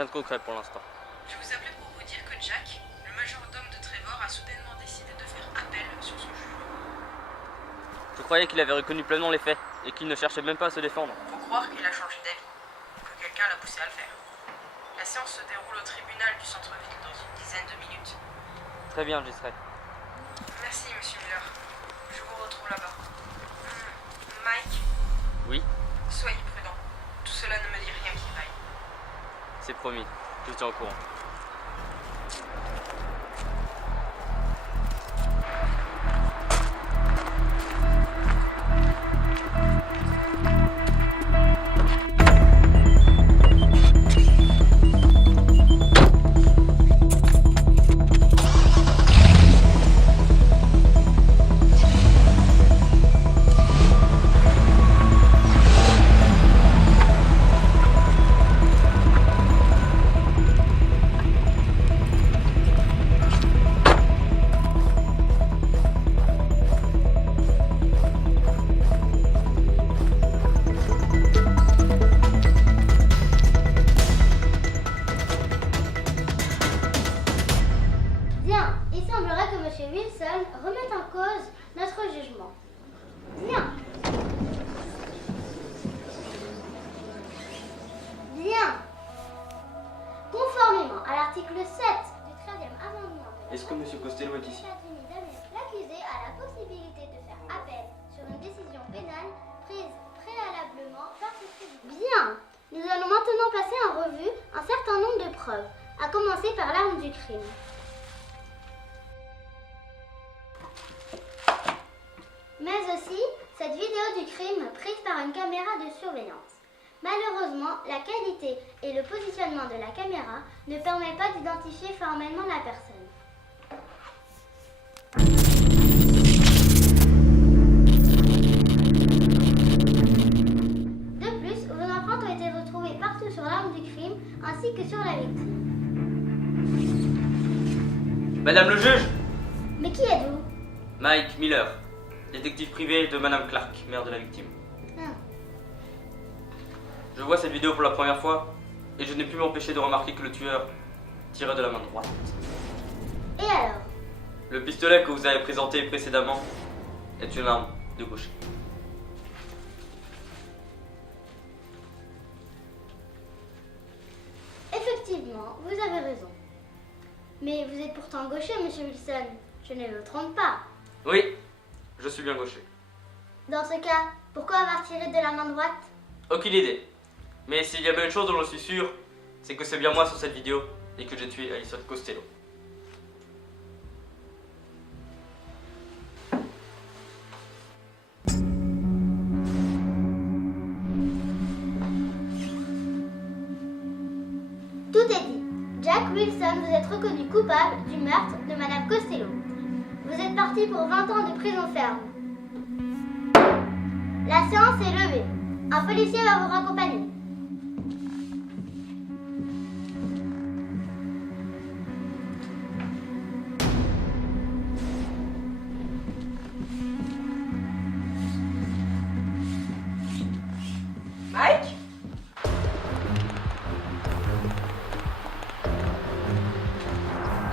Rien de concret pour l'instant. Je vous appelais pour vous dire que Jack, le majordome de Trevor, a soudainement décidé de faire appel sur son jugement. Je croyais qu'il avait reconnu pleinement les faits et qu'il ne cherchait même pas à se défendre. Faut croire qu'il a changé d'avis, que quelqu'un l'a poussé à le faire. La séance se déroule au tribunal du centre-ville dans une dizaine de minutes. Très bien, j'y serai. Merci, monsieur Miller. Je vous retrouve là-bas. Mike, Oui, soyez prudent. Tout cela ne me dit rien qui vaille. c'est promis. Je tiens au courant. Bien, il semblerait que M. Wilson remette en cause notre jugement. Bien. Bien. Conformément à l'article 7 du 13e amendement de la Est-ce que M. Costello est ici? États-Unis d'Amérique, l'accusé a la possibilité de faire appel sur une décision pénale prise préalablement par ce tribunal. Bien. Nous allons maintenant passer en revue un certain nombre de preuves, à commencer par l'arme du crime. Mais aussi cette vidéo du crime prise par une caméra de surveillance. Malheureusement, la qualité et le positionnement de la caméra ne permettent pas d'identifier formellement la personne. De plus, vos empreintes ont été retrouvées partout sur l'arme du crime ainsi que sur la victime. Madame le juge! Mais qui êtes-vous? Mike Miller, détective privé de Madame Clark, mère de la victime. Ah. Je vois cette vidéo pour la première fois et je n'ai pu m'empêcher de remarquer que le tueur tirait de la main droite. Et alors? Le pistolet que vous avez présenté précédemment est une arme de gaucher. Effectivement, vous avez raison. Mais vous êtes pourtant gaucher, monsieur Wilson. Je ne me trompe pas. Oui, je suis bien gaucher. Dans ce cas, pourquoi avoir tiré de la main droite? Aucune idée. Mais s'il y a bien une chose dont je suis sûr, c'est que c'est bien moi sur cette vidéo et que j'ai tué Alison Costello. Tout est dit. Jack Wilson, vous êtes reconnu coupable du meurtre de Madame Costello. Vous êtes parti pour 20 ans de prison ferme. La séance est levée. Un policier va vous raccompagner. Mike?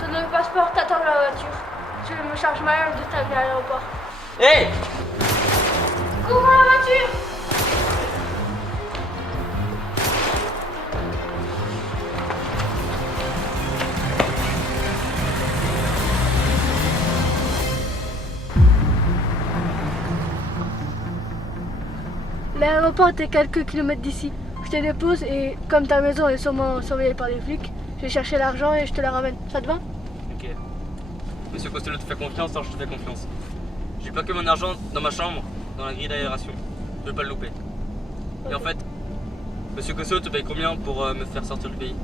Donne le passeport, t'attends la voiture. Je me charge moi-même de t'amener à l'aéroport. Hé! Cours dans la voiture! L'aéroport est quelques kilomètres d'ici. Je te dépose et comme ta maison est sûrement surveillée par des flics, je vais chercher l'argent et je te la ramène. Ça te va? Ok. Monsieur Costello te fait confiance, alors je te fais confiance. J'ai pas que mon argent dans ma chambre, dans la grille d'aération. Je veux pas le louper. Et en fait, Monsieur Costello te paye combien pour me faire sortir du pays?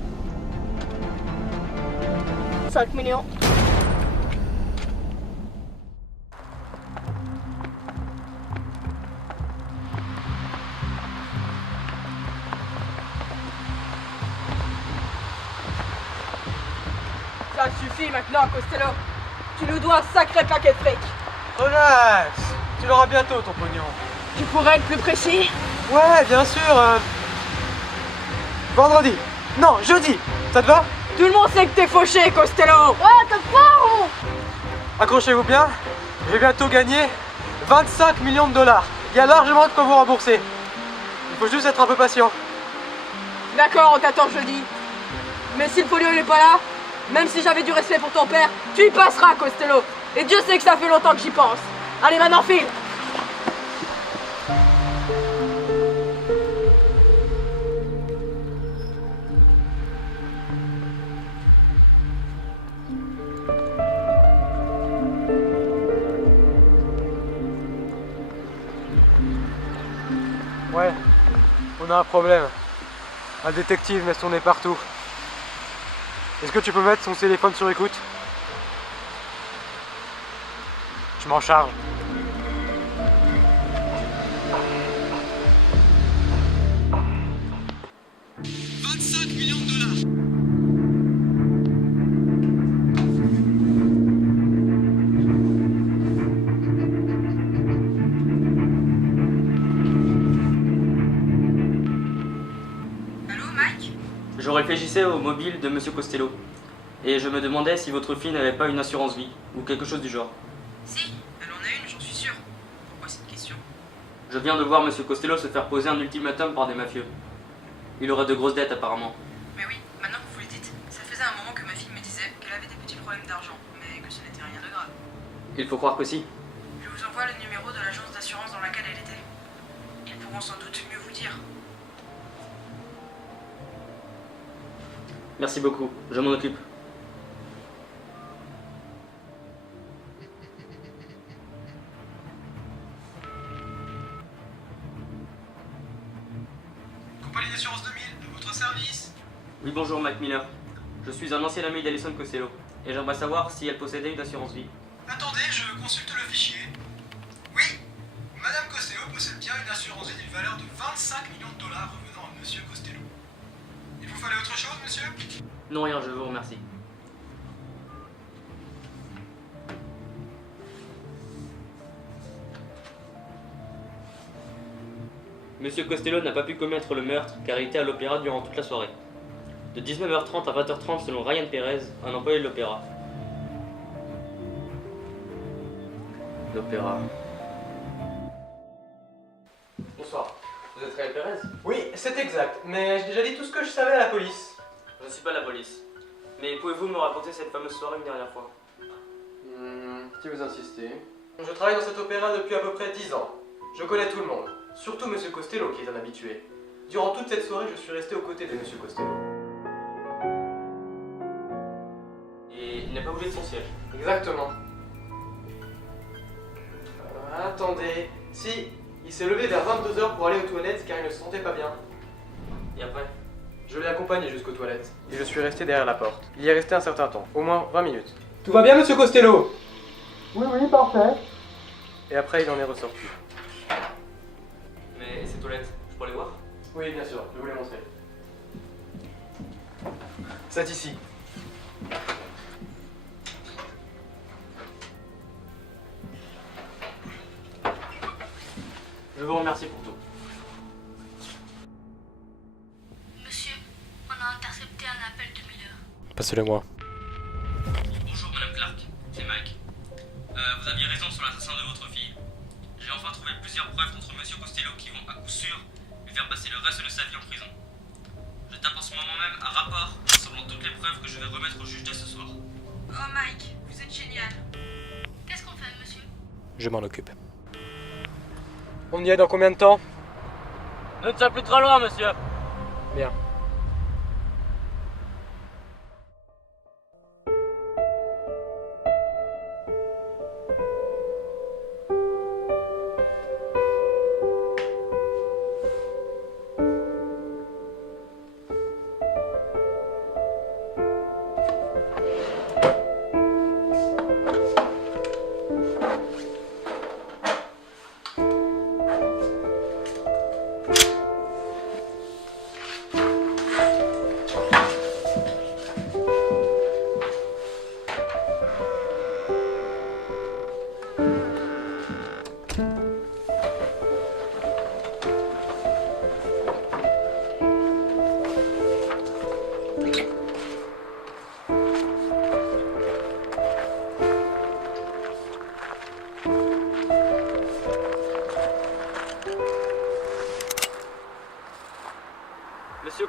5 millions. Ça suffit maintenant, Costello. Tu nous dois un sacré paquet de fric. Relax, tu l'auras bientôt ton pognon. Tu pourrais être plus précis? Ouais, bien sûr. Vendredi. Non, jeudi. Ça te va? Tout le monde sait que t'es fauché, Costello. Ouais, t'as peur. Accrochez-vous bien, je vais bientôt gagner 25 millions de dollars. Il y a largement de quoi vous rembourser. Il faut juste être un peu patient. D'accord, on t'attend jeudi. Mais si le polio il est pas là, même si j'avais du respect pour ton père, tu y passeras, Costello. Et Dieu sait que ça fait longtemps que j'y pense. Allez, maintenant, file. Ouais, on a un problème. Un détective met son nez partout. Est-ce que tu peux mettre son téléphone sur écoute? Je m'en charge. Allô, Mike? Je réfléchissais au mobile de Monsieur Costello. Et je me demandais si votre fille n'avait pas une assurance vie, ou quelque chose du genre. Si, elle en a une, j'en suis sûr. Pourquoi cette question? Je viens de voir Monsieur Costello se faire poser un ultimatum par des mafieux. Il aurait de grosses dettes apparemment. Mais oui, maintenant que vous le dites, ça faisait un moment que ma fille me disait qu'elle avait des petits problèmes d'argent, mais que ce n'était rien de grave. Il faut croire que si. Je vous envoie le numéro de l'agence d'assurance dans laquelle elle était. Ils pourront sans doute mieux vous dire. Merci beaucoup, je m'en occupe. Compagnie d'assurance 2000, à votre service. Oui, bonjour Mac Miller. Je suis un ancien ami d'Alison Costello. Et j'aimerais savoir si elle possédait une assurance vie. Attendez, je consulte le fichier. Oui, Madame Costello possède bien une assurance vie d'une valeur de 25 millions de dollars revenant à Monsieur Costello. Il vous fallait autre chose, monsieur? Non, rien, je vous remercie. Monsieur Costello n'a pas pu commettre le meurtre car il était à l'opéra durant toute la soirée. De 19h30 à 20h30 selon Ryan Perez, un employé de l'opéra. L'opéra. Bonsoir. Vous êtes Ryan Perez? Oui, c'est exact, mais j'ai déjà dit tout ce que je savais à la police. Je ne suis pas la police. Mais pouvez-vous me raconter cette fameuse soirée une dernière fois? Si vous insistez. Je travaille dans cet opéra depuis à peu près 10 ans. Je connais tout le monde, surtout Monsieur Costello qui est un habitué. Durant toute cette soirée, je suis resté aux côtés de Monsieur Costello. Et il n'a pas bougé de son siège. Exactement. Attendez. Si, il s'est levé vers 22h pour aller aux toilettes car il ne se sentait pas bien. Et après? Je l'ai accompagné jusqu'aux toilettes. Et je suis resté derrière la porte. Il y est resté un certain temps, au moins 20 minutes. Tout va bien, Monsieur Costello? Oui, oui, parfait. Et après, il en est ressorti. Mais ces toilettes, je peux les voir? Oui, bien sûr, je vais vous les montrer. C'est ici. Je vous remercie pour tout. Monsieur, on a intercepté un appel de Miller. Passez-le-moi. Bonjour Madame Clark, c'est Mike. Vous aviez raison sur l'assassin de votre fille. J'ai enfin trouvé plusieurs preuves contre Monsieur Costello qui vont à coup sûr lui faire passer le reste de sa vie en prison. Je tape en ce moment même un rapport rassemblant toutes les preuves que je vais remettre au juge dès ce soir. Oh Mike, vous êtes génial. Qu'est-ce qu'on fait, monsieur? Je m'en occupe. On y est dans combien de temps? Ne sommes plus très loin, monsieur. Bien.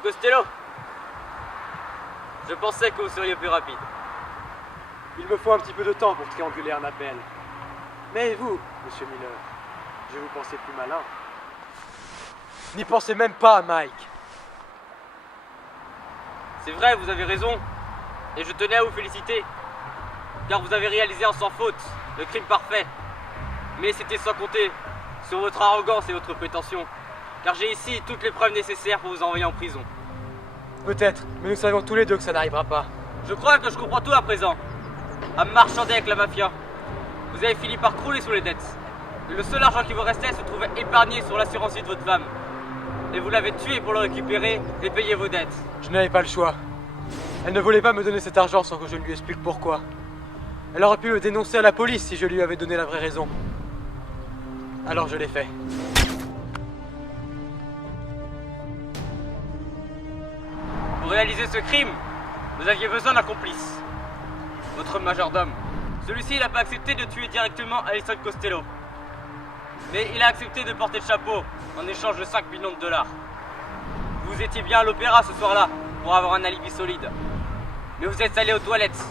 Costello, je pensais que vous seriez plus rapide. Il me faut un petit peu de temps pour trianguler un appel. Mais vous, monsieur Miller, je vous pensais plus malin. N'y pensez même pas à Mike. C'est vrai, vous avez raison. Et je tenais à vous féliciter. Car vous avez réalisé en sans faute le crime parfait. Mais c'était sans compter sur votre arrogance et votre prétention. Car j'ai ici toutes les preuves nécessaires pour vous envoyer en prison. Peut-être, mais nous savons tous les deux que ça n'arrivera pas. Je crois que je comprends tout à présent. À marchander avec la mafia. Vous avez fini par crouler sous les dettes. Et le seul argent qui vous restait se trouvait épargné sur l'assurance vie de votre femme. Et vous l'avez tué pour le récupérer et payer vos dettes. Je n'avais pas le choix. Elle ne voulait pas me donner cet argent sans que je ne lui explique pourquoi. Elle aurait pu me dénoncer à la police si je lui avais donné la vraie raison. Alors je l'ai fait. Pour réaliser ce crime, vous aviez besoin d'un complice. Votre majordome. Celui-ci n'a pas accepté de tuer directement Alison Costello. Mais il a accepté de porter le chapeau en échange de 5 millions de dollars. Vous étiez bien à l'opéra ce soir-là pour avoir un alibi solide. Mais vous êtes allé aux toilettes.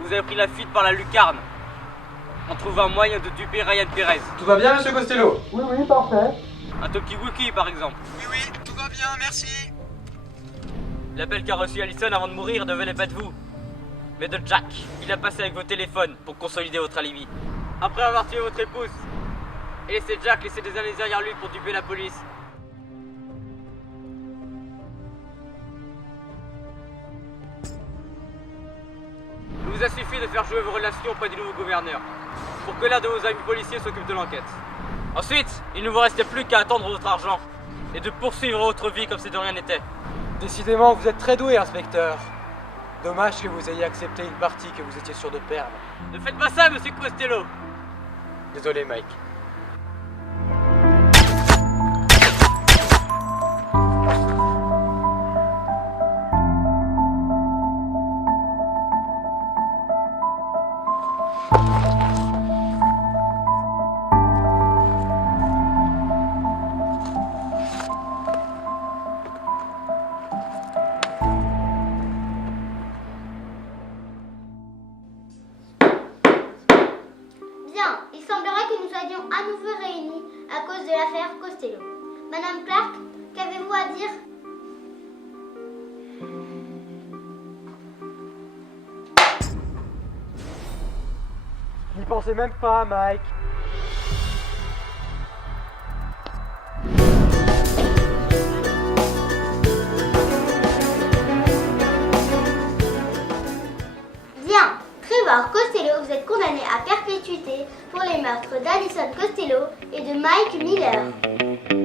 Vous avez pris la fuite par la lucarne en trouvant un moyen de duper Ryan Perez. Tout va bien, monsieur Costello? Oui, parfait. Un Tokiwoki par exemple. Oui, tout va bien, merci. L'appel qu'a reçu Alison avant de mourir ne venait pas de vous, mais de Jack. Il a passé avec vos téléphones pour consolider votre alibi. Après avoir tué votre épouse et laissé Jack laisser des années derrière lui pour duper la police. Il vous a suffi de faire jouer vos relations auprès du nouveau gouverneur pour que l'un de vos amis policiers s'occupe de l'enquête. Ensuite, il ne vous restait plus qu'à attendre votre argent et de poursuivre votre vie comme si de rien n'était. Décidément, vous êtes très doué, inspecteur. Dommage que vous ayez accepté une partie que vous étiez sûr de perdre. Ne faites pas ça, monsieur Costello. Désolé, Mike. Bien, il semblerait que nous soyons à nouveau réunis à cause de l'affaire Costello. Madame Clark, qu'avez-vous à dire? N'y pensez même pas, Mike. Bien, Trevor Costello, vous êtes condamné à perpétuité pour les meurtres d'Alison Costello et de Mike Miller.